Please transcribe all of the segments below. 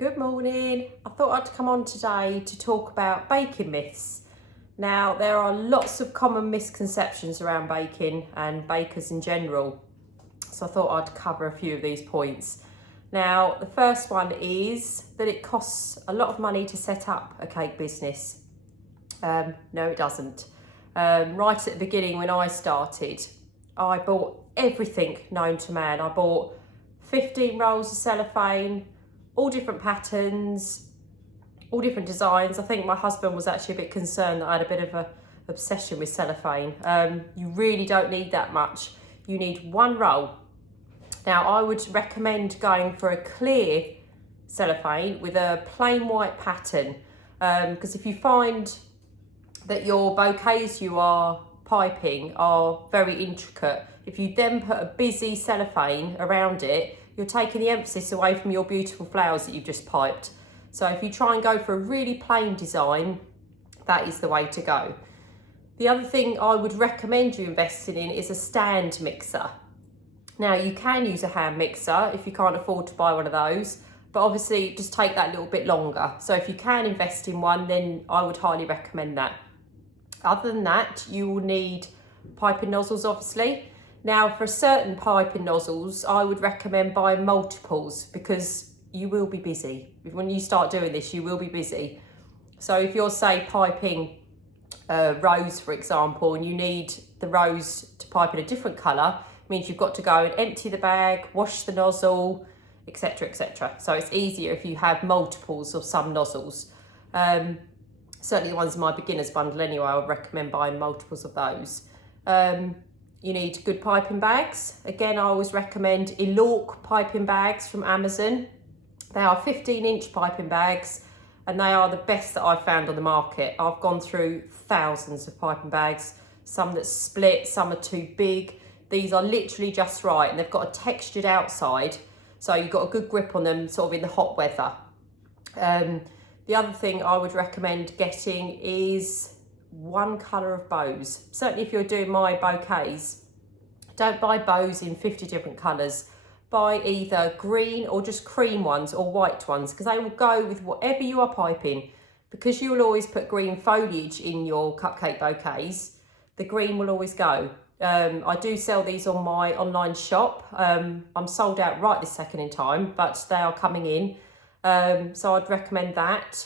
Good morning. I thought I'd come on today to talk about baking myths. Now, there are lots of common misconceptions around baking and bakers in general, so I thought I'd cover a few of these points. Now, the first one is that it costs a lot of money to set up a cake business. No, it doesn't. Right at the beginning when I started, I bought everything known to man. I bought 15 rolls of cellophane, all different patterns, all different designs. I think my husband was actually a bit concerned that I had a bit of an obsession with cellophane. You really don't need that much. You need one roll. Now, I would recommend going for a clear cellophane with a plain white pattern, because if you find that your bouquets you are piping are very intricate, if you then put a busy cellophane around it, you're taking the emphasis away from your beautiful flowers that you've just piped. So if you try and go for a really plain design, that is the way to go. The other thing I would recommend you investing in is a stand mixer. Now, you can use a hand mixer if you can't afford to buy one of those, but obviously just take that little bit longer. So if you can invest in one, then I would highly recommend that. Other than that, you will need piping nozzles, obviously. Now, for certain piping nozzles, I would recommend buying multiples because you will be busy. When you start doing this, you will be busy. So if you're, say, piping rose, for example, and you need the rose to pipe in a different colour, it means you've got to go and empty the bag, wash the nozzle, etc., etc. So it's easier if you have multiples of some nozzles. Certainly the ones in my beginner's bundle anyway, I would recommend buying multiples of those. You need good piping bags. Again, I always recommend Elork piping bags from Amazon. They are 15-inch piping bags and they are the best that I've found on the market. I've gone through thousands of piping bags, some that split, some are too big. These are literally just right and they've got a textured outside, so you've got a good grip on them sort of in the hot weather. The other thing I would recommend getting is one colour of bows. Certainly if you're doing my bouquets, don't buy bows in 50 different colours. Buy either green or just cream ones or white ones, because they will go with whatever you are piping. Because you will always put green foliage in your cupcake bouquets, the green will always go. I do sell these on my online shop. I'm sold out right this second in time, but they are coming in. So I'd recommend that.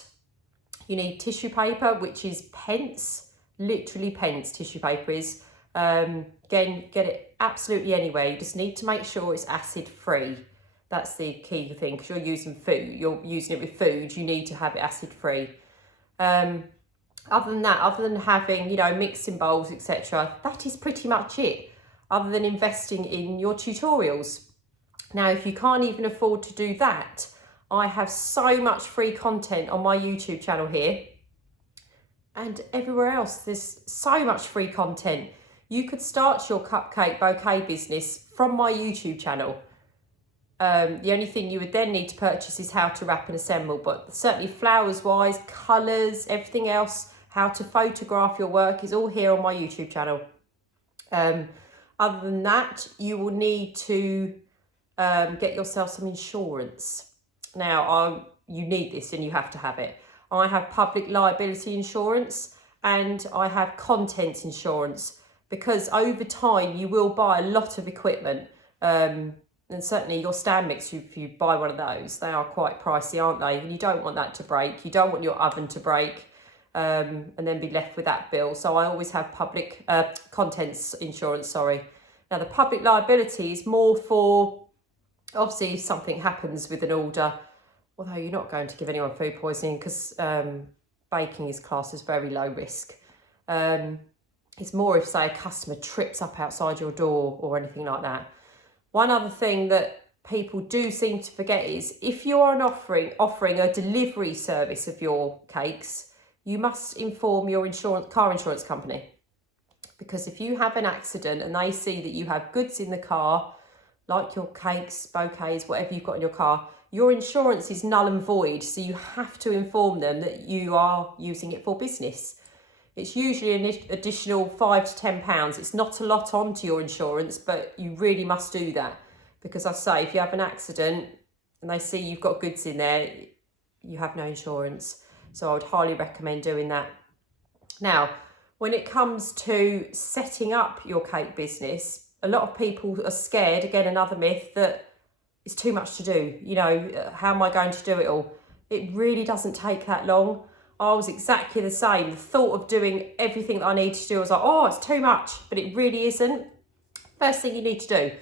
You need tissue paper, which is pence, literally pence tissue paper is. Again, get it absolutely anywhere. You just need to make sure it's acid free. That's the key thing, because you're using it with food, you need to have it acid free. Other than that, other than having, mixing bowls, etc., that is pretty much it, other than investing in your tutorials. Now, if you can't even afford to do that, I have so much free content on my YouTube channel here and everywhere else. There's so much free content. You could start your cupcake bouquet business from my YouTube channel. The only thing you would then need to purchase is how to wrap and assemble, but certainly flowers wise, colours, everything else, how to photograph your work is all here on my YouTube channel. Other than that, you will need to get yourself some insurance. Now, you need this and you have to have it. I have public liability insurance and I have contents insurance, because over time you will buy a lot of equipment. And certainly your stand mixer, if you buy one of those, they are quite pricey, aren't they? And you don't want that to break. You don't want your oven to break and then be left with that bill. So I always have public contents insurance, sorry. Now, the public liability is more for, obviously, if something happens with an order, although you're not going to give anyone food poisoning because baking is classed as very low risk. It's more if, say, a customer trips up outside your door or anything like that. One other thing that people do seem to forget is if you are offering a delivery service of your cakes, you must inform your car insurance company. Because if you have an accident and they see that you have goods in the car, like your cakes, bouquets, whatever you've got in your car, your insurance is null and void. So you have to inform them that you are using it for business. It's usually an additional £5 to £10. It's not a lot onto your insurance, but you really must do that. Because I say, if you have an accident and they see you've got goods in there, you have no insurance. So I would highly recommend doing that. Now, when it comes to setting up your cake business, a lot of people are scared, again, another myth, that it's too much to do. You know, how am I going to do it all? It really doesn't take that long. I was exactly the same. The thought of doing everything that I need to do, I was like, oh, it's too much, but it really isn't. First thing you need to do,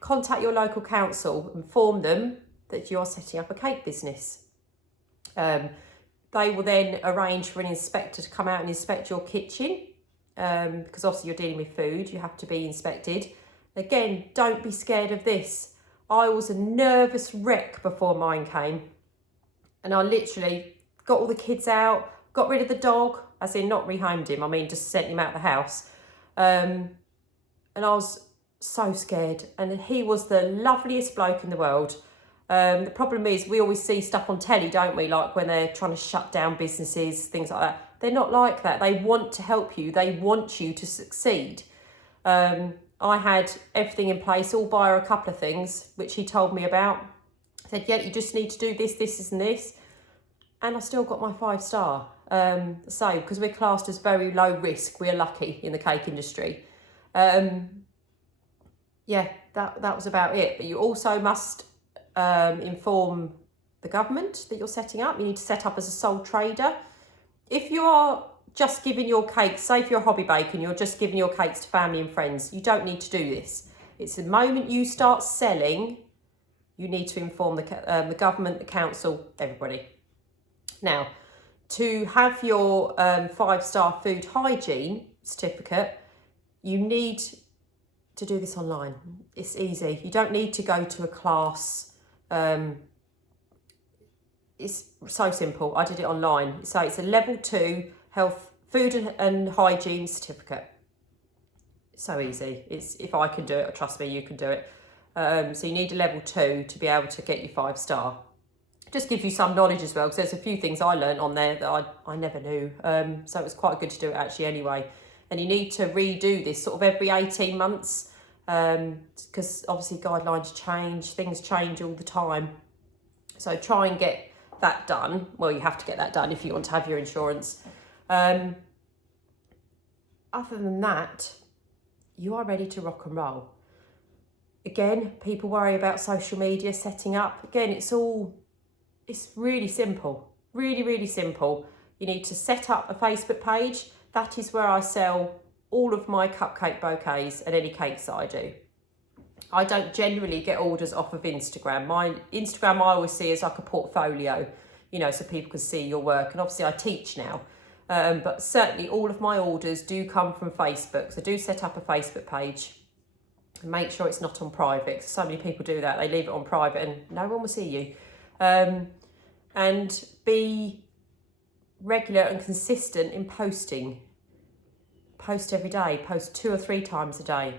contact your local council, inform them that you're setting up a cake business. They will then arrange for an inspector to come out and inspect your kitchen, because obviously you're dealing with food, you have to be inspected. Again, don't be scared of this. I was a nervous wreck before mine came, and I literally got all the kids out, got rid of the dog, as in not rehomed him, I mean just sent him out of the house. And I was so scared, and he was the loveliest bloke in the world. The problem is we always see stuff on telly, don't we, like when they're trying to shut down businesses, things like that. They're not like that. They want to help you. They want you to succeed. I had everything in place, all bar a couple of things, which he told me about. He said, yeah, you just need to do this, this and this. And I still got my 5-star. So, because we're classed as very low risk, we're lucky in the cake industry. Yeah, that was about it. But you also must inform the government that you're setting up. You need to set up as a sole trader. If you are just giving your cakes, say if you're a hobby baker and you're just giving your cakes to family and friends, you don't need to do this. It's the moment you start selling, you need to inform the government, the council, everybody. Now, to have your 5-star food hygiene certificate, you need to do this online. It's easy. You don't need to go to a class. It's so simple. I did it online. So it's a level 2 health, food and hygiene certificate. So easy. It's, if I can do it, trust me, you can do it. So you need a level 2 to be able to get your 5-star. Just gives you some knowledge as well, because there's a few things I learned on there that I never knew. So it was quite good to do it actually anyway. And you need to redo this sort of every 18 months, because obviously guidelines change, things change all the time. So try and get that done. Well, you have to get that done if you want to have your insurance. Other than that, you are ready to rock and roll. Again, people worry about social media setting up. Again, it's really simple, really, really simple. You need to set up a Facebook page. That is where I sell all of my cupcake bouquets and any cakes that I do. I don't generally get orders off of Instagram. My Instagram I always see as like a portfolio, you know, so people can see your work. And obviously I teach now, but certainly all of my orders do come from Facebook. So do set up a Facebook page and make sure it's not on private, because so many people do that. They leave it on private and no one will see you. And be regular and consistent in posting. Post every day, post 2 or 3 times a day.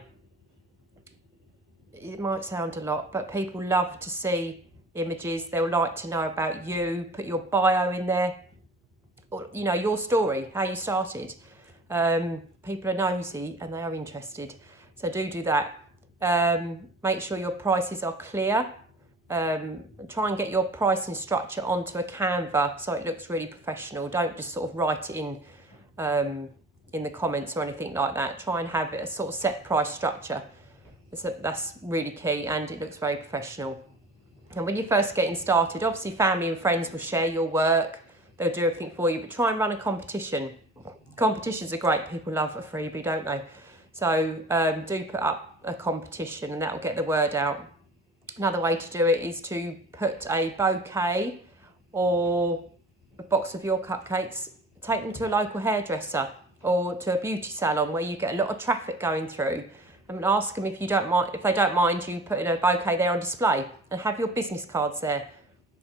It might sound a lot, but people love to see images. They'll like to know about you. Put your bio in there, or, you know, your story, how you started. People are nosy and they are interested. So do that. Make sure your prices are clear. Try and get your pricing structure onto a Canva so it looks really professional. Don't just sort of write it in the comments or anything like that. Try and have a sort of set price structure. That's really key, and it looks very professional. And when you're first getting started, obviously family and friends will share your work. They'll do everything for you, but try and run a competition. Competitions are great. People love a freebie, don't they? So do put up a competition, and that will get the word out. Another way to do it is to put a bouquet or a box of your cupcakes, take them to a local hairdresser or to a beauty salon where you get a lot of traffic going through, and ask them if they don't mind you putting a bouquet there on display, and have your business cards there.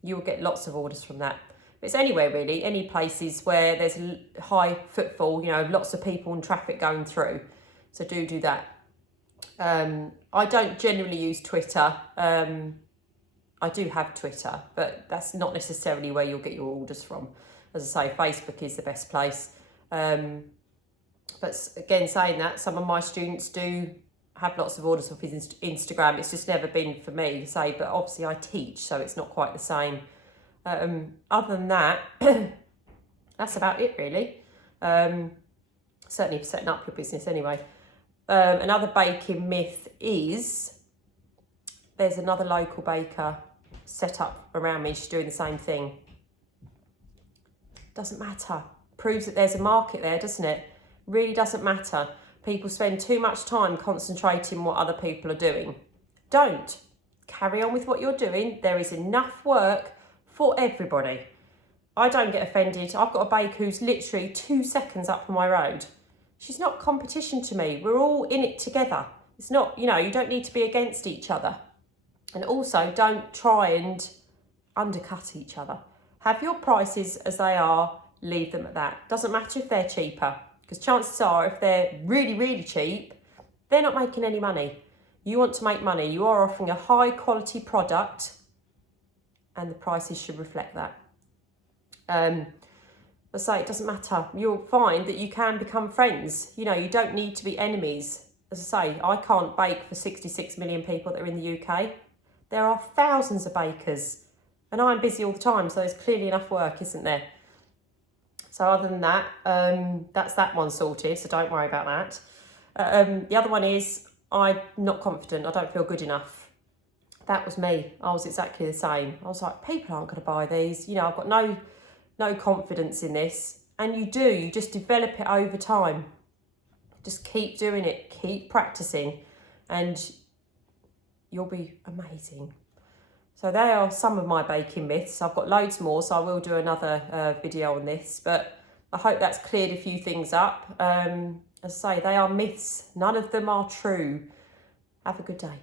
You will get lots of orders from that. But it's anywhere really, any places where there's high footfall, you know, lots of people and traffic going through. So do that. I don't generally use Twitter. I do have Twitter, but that's not necessarily where you'll get your orders from. As I say, Facebook is the best place. But again, saying that, some of my students do have lots of orders off Instagram. It's just never been for me to say, but obviously I teach, so it's not quite the same. Other than that, that's about it really. Certainly for setting up your business anyway. Another baking myth is there's another local baker set up around me, she's doing the same thing. Doesn't matter. Proves that there's a market there, doesn't it? Really doesn't matter. People spend too much time concentrating what other people are doing. Don't. Carry on with what you're doing. There is enough work for everybody. I don't get offended. I've got a baker who's literally 2 seconds up my road. She's not competition to me. We're all in it together. It's not, you don't need to be against each other. And also, don't try and undercut each other. Have your prices as they are, leave them at that. Doesn't matter if they're cheaper, because chances are if they're really, really cheap, they're not making any money. You want to make money. You are offering a high quality product and the prices should reflect that. I say it doesn't matter. You'll find that you can become friends. You don't need to be enemies. As I say, I can't bake for 66 million people that are in the UK. There are thousands of bakers and I'm busy all the time, so there's clearly enough work, isn't there? So other than that, that's that one sorted, so don't worry about that. The other one is I'm not confident, I don't feel good enough. That was me. I was exactly the same. I was like, people aren't going to buy these. I've got no confidence in this. And you just develop it over time. Just keep doing it, keep practicing, and you'll be amazing. So they are some of my baking myths. I've got loads more, so I will do another video on this, but I hope that's cleared a few things up. As I say, they are myths. None of them are true. Have a good day.